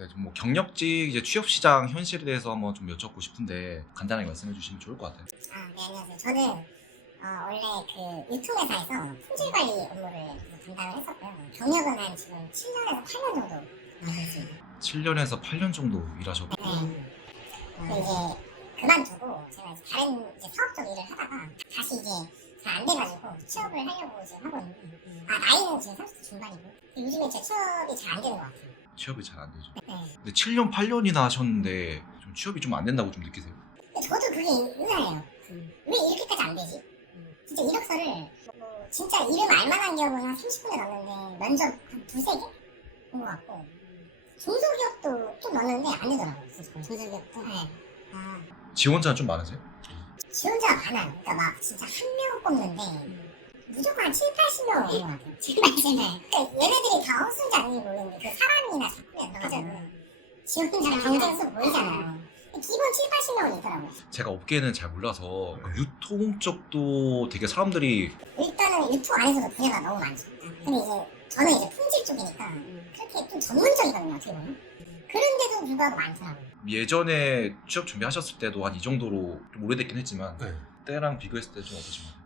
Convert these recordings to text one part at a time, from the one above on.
네, 좀뭐 경력직 이제 취업 시장 현실에 대해서 한번 좀 여쭙고 싶은데 간단하게 말씀해 주시면 좋을 것 같아요. 네, 안녕하세요. 저는 원래 그 유통회사에서 품질 관리 업무를 담당을 했었고요. 경력은 한 지금 7년에서 8년 정도 하셨습니다. 7년에서 8년 정도 일하셨고 네. 근데 이제 그만두고 제가 이제 다른 이제 사업적 일을 하다가 다시 이제 잘 안 돼가지고 취업을 하려고 지금 하고 있는데 나이는 지금 30대 중반이고 요즘에 제 취업이 잘 안 되는 것 같아요. 취업이 잘 안 되죠. 네. 근데 7년, 8년이나 하셨는데 좀 취업이 좀 안 된다고 좀 느끼세요? 근데 저도 그게 의아해요. 왜 이렇게까지 안 되지? 진짜 이력서를 진짜 이름 알만한 기업은 한 30군데 넣었는데 면접 한 두세 개? 본 것 같고 중소기업도 좀 넣었는데 안 되더라고요. 중소기업도 지원자는 좀 많으세요? 지원자가 많아요. 그러니까 막 진짜 한 명 뽑는데 무조건 한 7, 80명 오는 것 같아요. 정말. 그러니까 얘네들이 다 헛수인지 아닌지 모르겠는데 그 사람이나 작품이 들어가잖아요. 지원자 경쟁수 보이잖아요. 기본 7, 80명은 있더라고요. 제가 업계는 잘 몰라서 유통 쪽도 되게 사람들이 일단은 유통 안에서도 분야가 너무 많죠. 근데 이제 저는 이제 품질 쪽이니까 그렇게 좀 전문적이거든요. 어떻게 보면. 그런데도 불구하고 많더라고요. 예전에 취업 준비하셨을 때도 한 이 정도로 좀 오래됐긴 했지만 네. 때랑 비교했을 때 좀 어떠신가요?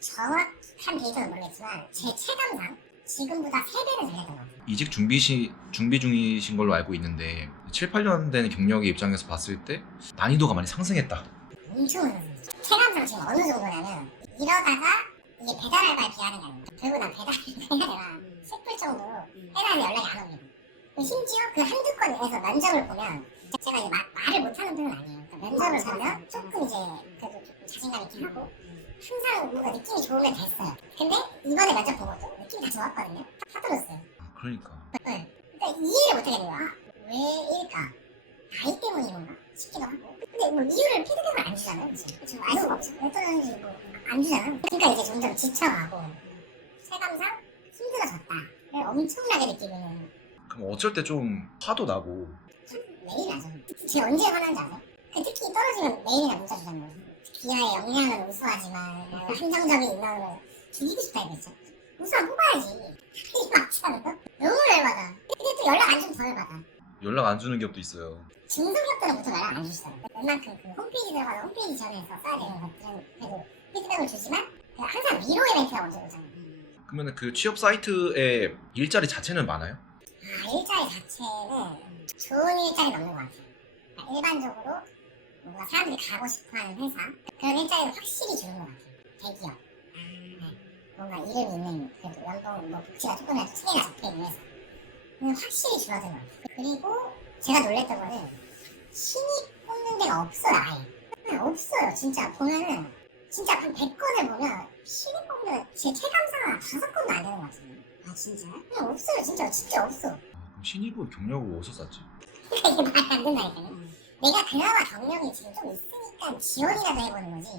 정확한 데이터는 모르겠지만 제 체감상 지금보다 3배는 잘 됐던 것 같아요. 이직 준비 중이신 걸로 알고 있는데 7, 8년 된 경력의 입장에서 봤을 때 난이도가 많이 상승했다. 엄청 많았어요. 체감상 지금 어느 정도냐면 이러다가 이게 배달 알바를 비하는 게 아닙니다. 결국 난 배달 알바 해야 되나 싶을 정도로 해달라는 연락이 안 옵니다. 심지어 그 한두 건에서 면접을 보면 제가 이제 말을 못하는 편은 아니에요. 그러니까 면접을 보면 조금 이제 그래도 조금 자신감 있게 하고 항상 뭔가 느낌이 좋으면 됐어요. 근데 이번에 면접 본 것도 느낌이 다 좋았거든요. 사들었어요. 그러니까 네. 그러니까 이해를 못하겠는 거야. 왜일까? 나이 때문인가 싶기도 하고. 근데 뭐 이유를 피드백을 안 주잖아요. 그치? 알 수가 없죠. 왜 떠나는지 뭐 안 주잖아요. 그러니까 이제 점점 지쳐가고 체감상 힘들어졌다를 엄청나게 느끼고는 그럼 어쩔 때 좀 화도 나고 매일 나죠. 제가 언제 화난지 아세요? 그 특히 떨어지면 매일이나 문자 주잖아요. 기아의 역량은 우수하지만 한정적인 인간으로 죽이고 싶다 이랬죠. 우수한 뽑아야지. 이게 맞잖아요. 너무 열받아. 근데 또 연락 안 주면 더 열받아. 연락 안 주는 기업도 있어요. 중소기업들은 보통 연락 안 주시더라고요. 웬만큼 그 홈페이지 들어가서 홈페이지 전에서 써야 되는 것들은 그래도 피드백을 주지만 항상 미로 이벤트가 먼저 오잖아요. 그러면 그 취업 사이트에 일자리 자체는 많아요? 일자리 자체는 좋은 일자리 없는 것 같아요. 그러니까 일반적으로 뭔가 사람들이 가고 싶어하는 회사 그런 일자리는 확실히 줄은 것 같아요. 대기업. 네. 뭔가 이름 있는 그래도 연봉 뭐 복지가 조금이라도 체계가 잡혀있는 회사. 근데 확실히 줄어든 것 같아요. 그리고 제가 놀랬던 거는 신입 뽑는 데가 없어요. 아예. 없어요. 진짜 보면은 진짜 한 100건을 보면 신입 뽑는 제 체감상 5건도 안 되는 것 같아요. 아 진짜요? 그냥 없어요. 진짜 없어. 그럼 신입은 경력을 어디서 쌌지? 그러니까 이게 말이 안 된다니까요. 내가 그나마 경력이 지금 좀 있으니까 지원이라도 해보는 거지.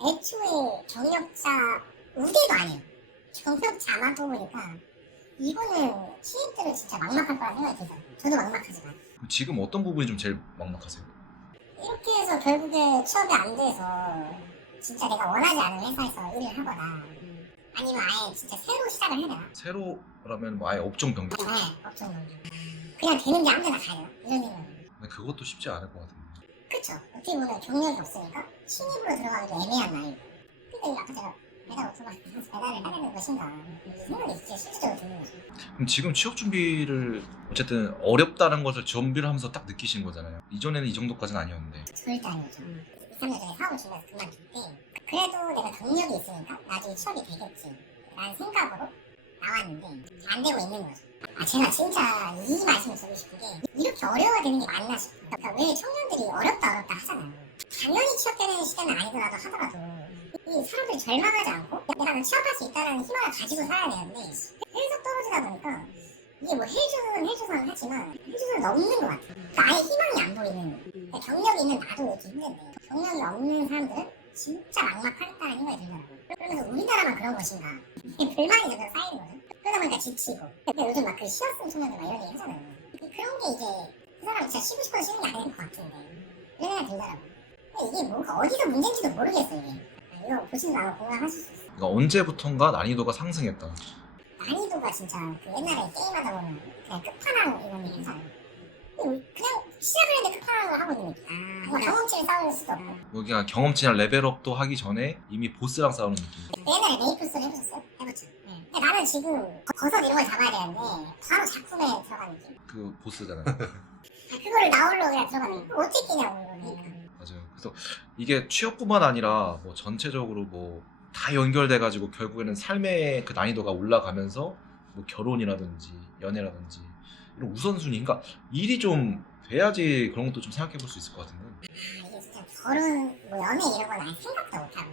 애초에 경력자 우대도 아니에요. 경력자만 뽑으니까 이거는 신입들은 진짜 막막할 거라 생각이 들어요. 저도 막막하지만. 그럼 지금 어떤 부분이 좀 제일 막막하세요? 이렇게 해서 결국에 취업이 안 돼서 진짜 내가 원하지 않은 회사에서 일을 하거나 아니면 아예 진짜 새로 시작을 해야 되나? 새로라면 뭐 아예 업종 변경? 네, 업종 변경. 그냥 되는데 아무 데나 가요. 이런 생각은. 근데 그것도 쉽지 않을 것 같은데. 그쵸. 어떻게 보면 경력이 없으니까 신입으로 들어가기도 애매한 나이. 근데 아까 제가 배달 오토바이에서 배달을 해야 되는 것인가 이 생각이 진짜 실질적으로 드는 거죠. 그럼 지금 취업 준비를 어쨌든 어렵다는 것을 준비를 하면서 딱 느끼신 거잖아요. 이전에는 이 정도까지는 아니었는데. 절대 아니죠. 2, 3년 전에 사업을 준비해서 그만둘 때 그래도 내가 경력이 있으니까 나중에 취업이 되겠지 라는 생각으로 나왔는데 안 되고 있는 거죠. 제가 진짜 이 말씀을 드리고 싶은 게 이렇게 어려워야 되는 게 맞나 싶어요. 그러니까 왜 청년들이 어렵다 하잖아요. 당연히 취업되는 시대는 아니더라도 하더라도 이 사람들이 절망하지 않고 내가 취업할 수 있다는 희망을 가지고 살아야 되는데 계속 떨어지다 보니까 이게 뭐 해주선 하지만 해주선은 넘는 것 같아요. 그러니까 아예 희망이 안 보이는 그러니까 경력이 있는 나도 이렇게 힘든데 경력이 없는 사람들은 진짜 막막하겠다는 생각이 들더라고요. 그러면서 우리나라만 그런 것인가 불만이 점점 쌓이는 거죠. 그러다 보니까 지치고 근데 요즘 막 그 쉬었으면 청년들 막 이런 얘기 하잖아요. 그런 게 이제 그 사람이 진짜 쉬고 싶어서 쉬는 게 아닌 것 같은데 이런 생각이 들더라고요. 근데 이게 뭐가 어디서 문제인지도 모르겠어요. 이게. 이거 보시는 아마 공감하실 수 있어요. 그러니까 언제부턴가 난이도가 상승했다. 난이도가 진짜 그 옛날에 게임하다 보면 그냥 끝판왕 이런 얘기 하잖아요. 시작을 했는데 끝판왕을 하고 있는 느낌. 뭔가 경험치를 쌓을 수도 없고. 여기가 경험치나 레벨업도 하기 전에 이미 보스랑 싸우는 느낌. 옛날에 메이플스를 해보셨어요? 해봤죠. 근데 나는 지금 거섯 이런 걸 잡아야 되는데 바로 작품에 들어가는 느낌. 그 보스잖아요. 그거를 나홀로 그냥 들어가는 거 어떻게 끼냐고. 그러니까. 맞아요. 그래서 이게 취업뿐만 아니라 뭐 전체적으로 뭐 다 연결돼가지고 결국에는 삶의 그 난이도가 올라가면서 뭐 결혼이라든지 연애라든지 이런 우선순위, 그러니까 일이 좀 돼야지 그런 것도 좀 생각해 볼 수 있을 것 같은데. 이게 진짜 결혼, 뭐 연애 이런 건 아예 생각도 못하고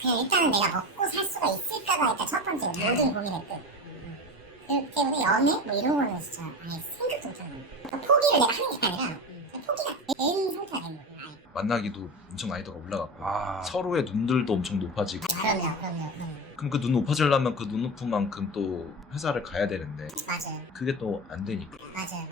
그냥 일단은 내가 먹고 살 수가 있을까가 일단 첫 번째 모든 고민의 끝. 그렇기 때문에 연애? 뭐 이런 거는 진짜 아예 생각도 못하는 거예요. 포기를 내가 하는 게 아니라 포기가 된 상태가 된 거예요. 아예. 만나기도 엄청 난이도가 올라갔고 아, 서로의 눈들도 엄청 높아지고, 그럼요. 그럼 그 눈 높아지려면 그 눈 높은 만큼 또 회사를 가야 되는데 맞아요. 그게 또 안 되니까. 맞아요.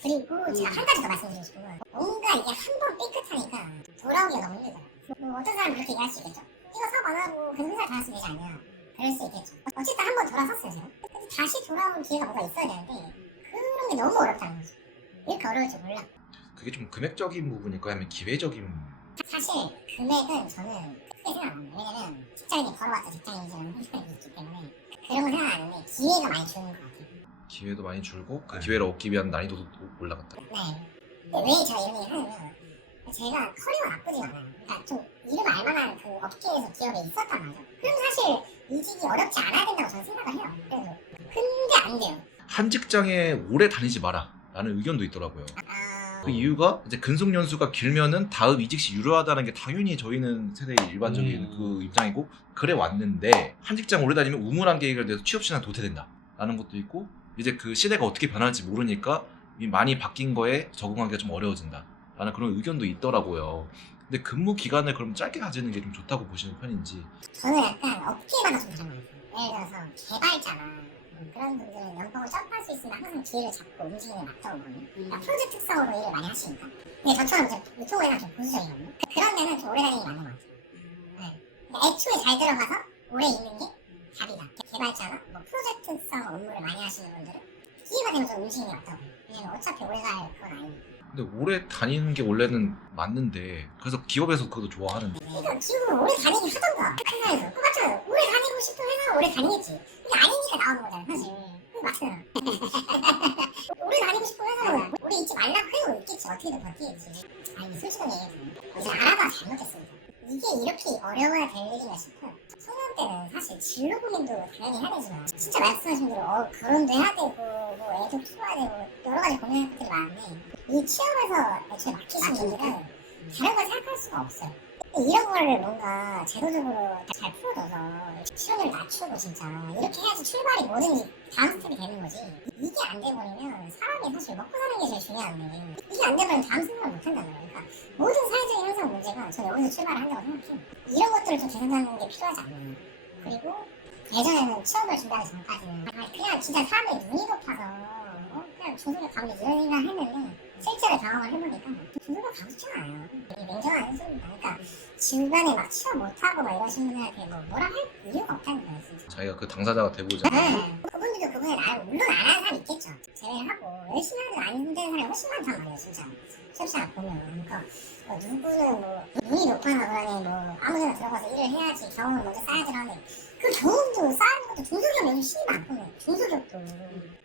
그리고 제가 한 가지 더 말씀드리고 싶은 건 뭔가 이게 한 번 삐끗하니까 돌아오기가 너무 힘들더라고요. 뭐 어떤 사람은 그렇게 얘기할 수 있겠죠. 이거 사업 안 하고 그냥 회사를 다녔으면 되지 않냐. 그럴 수 있겠죠. 어쨌든 한 번 돌아섰어요 제가. 근데 다시 돌아올 기회가 뭔가 있어야 되는데 그런 게 너무 어렵다는 거죠. 왜 이렇게 어려울 줄 몰라. 그게 좀 금액적인 부분일까요? 아니면 기회적인? 사실 금액은 저는 크게 생각 안 해요. 왜냐면 직장인이 벌어왔자 직장인이라는 생각이 있기 때문에 그런 건 생각 안 하는데 기회가 많이 주는 것 같아요. 기회도 많이 줄고 그 기회를 얻기 위한 난이도도 올라갔다. 네. 근데 왜 제가 이런 얘기를 하냐면 제가 커리어가 나쁘지 않아요. 그러니까 좀 이름 알만한 그 업계에서 기업에 있었단 말이죠. 그럼 사실 이직이 어렵지 않아야 된다고 저는 생각을 해요. 그래서 근데 안 돼요. 한 직장에 오래 다니지 마라 라는 의견도 있더라고요. 그 이유가 이제 근속 연수가 길면은 다음 이직 시 유효하다는 게 당연히 저희는 세대의 일반적인 그 입장이고 그래 왔는데, 한 직장 오래 다니면 우물안 계획을 내서 취업 시장 도태된다 라는 것도 있고, 이제 그 시대가 어떻게 변할지 모르니까 많이 바뀐 거에 적응하기가 좀 어려워진다 라는 그런 의견도 있더라고요. 근데 근무 기간을 그럼 짧게 가지는 게 좀 좋다고 보시는 편인지. 저는 약간 업계마다 좀 다른 것 같아요. 예를 들어서 개발자나 그런 분들은 연봉을 점프할 수 있으면 항상 기회를 잡고 움직이는 게 맞다고 보거든요. 그러니까 프로젝트 특성으로 일을 많이 하시니까. 근데 저처럼 이제 유튜브에는 좀 보수적이거든요. 그런 데는 좀 오래 다니는 게 맞는 것 같아요. 네. 근데 애초에 잘 들어가서 오래 있는 게 답이다. 개발자나 뭐 프로젝트성 업무를 많이 하시는 분들은 기회가 되면 좀 움직이는 게 맞다고 해요. 왜냐면 어차피 오래 갈 건 아니니까. 근데 오래 다니는 게 원래는 맞는데, 그래서 기업에서 그것도 좋아하는데. 그러니까 지금 오래 다니긴 하던가. 회사에서 똑같잖아요. 오래 다니고 싶은 회사가 오래 다니겠지. 근데 아니니까 나오는 거잖아 사실. 그거 맞잖아. 오래 다니고 싶은 회사는 오래 있지 말라고 해도 있겠지. 어떻게든 버티겠지. 아니 솔직한 얘기해서 이제 알아봐 잘못했습니다. 이게 이렇게 어려워야 될 일인가 싶어요. 청년 때는 사실 진로 고민도 당연히 해야 되지만 진짜 말씀하신 대로 결혼도 해야 되고 뭐 애도 키워야 되고 여러 가지 고민할 것들이 많은데 이 취업에서 애초에 막히신 분들은 다른 걸 생각할 수가 없어요. 이런 거를 뭔가 제도적으로 잘 풀어줘서 실업률 낮추고 진짜 이렇게 해야지 출발이 뭐든지 다음 스텝이 되는 거지. 이게 안 돼버리면 사람이 사실 먹고 사는 게 제일 중요한데 이게 안 돼버리면 다음 생각을 못 한다는 거예요. 그러니까 모든 사회적인 현상 문제가 저는 여기서 출발을 한다고 생각해요. 이런 것들을 좀 개선하는 게 필요하지 않나. 그리고 예전에는 취업을 준비하기 전까지는 그냥 진짜 사람들이 눈이 높아서 그냥 중소기업 가면 이런 생각 했는데 실제로 경험을 해보니까 중소기업 가고 싶지 않아요. 이게 냉정한 현실입니다. 그러니까 주변에 막 취업 못하고 막 이러신 분들한테 뭐라 할 이유가 없다는 거예요 진짜. 자기가 그 당사자가 돼보자. 네. 그분들도 그분의 나를 물론 안 하는 사람이 있겠죠. 제외를 하고 열심히 하는 안 힘든 사람이 훨씬 많단 말이에요 진짜. 취업시장 보면 그러니까 누구는 뭐 눈이 높아서 그러니 뭐 아무데나 들어가서 일을 해야지 경험을 먼저 쌓아야지 하는데 그 경험도 쌓는 것도 중소기업 요즘 신이 많거든요. 중소기업도.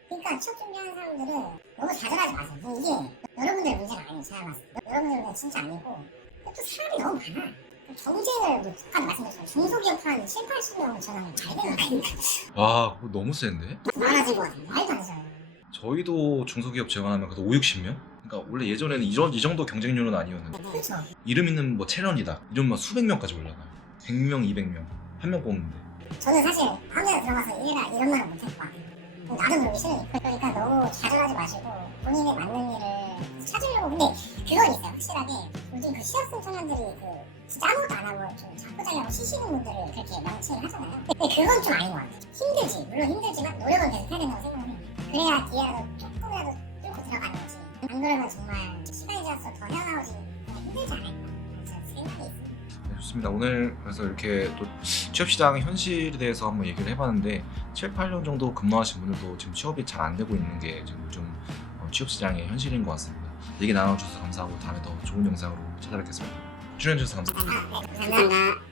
그러니까 취업 준비하는 사람들은 너무 좌절하지 마세요. 이게 여러분들의 문제가 아니에요. 제가 봤을 때 여러분들의 문제는 진짜 아니고 또 사람이 너무 많아. 경쟁을 못하는 말씀드렸지만 중소기업 한 7, 80명 전화면 잘 되는 거 아닙니까? 와, 그거 너무 센데? 많아진 것 같아요. 말도 안 되잖아요. 저희도 중소기업 지원하면 그래도 5, 60명? 그러니까 원래 예전에는 이 정도 경쟁률은 아니었는데, 그렇죠. 이름 있는 뭐 채널이다 이러면 수백 명까지 올라가요. 100명, 200명 한 명 뽑는데. 저는 사실 아무데나 들어가서 일해라 이런 말은 못할 것 같아요. 나도 그러기 싫으니까. 그러니까 너무 좌절하지 마시고 본인에 맞는 일을 찾으려고. 근데 그건 있어요. 확실하게 요즘 그 시합생 청년들이 그 진짜 아무것도 안 하고 좀 자꾸자기하고 쉬시는 분들을 그렇게 망치를 하잖아요. 근데 그건 좀 아닌 것 같아요. 힘들지. 물론 힘들지만 노력은 계속 해야 된다고 생각을 해요. 그래야 뒤에라도 조금이라도 뚫고 들어가는 거지. 안 그러면 정말 시간이 지날수록 더 헤어나오지 힘들지 않을까 저는 생각이 있습니다. 네, 좋습니다. 오늘 그래서 이렇게 또 취업시장 현실에 대해서 한번 얘기를 해봤는데, 7, 8년 정도 근무하신 분들도 지금 취업이 잘 안 되고 있는 게 지금 요즘 취업시장의 현실인 것 같습니다. 얘기 나눠주셔서 감사하고 다음에 더 좋은 영상으로 찾아뵙겠습니다. 출연해주셔서 감사합니다. 감사합니다.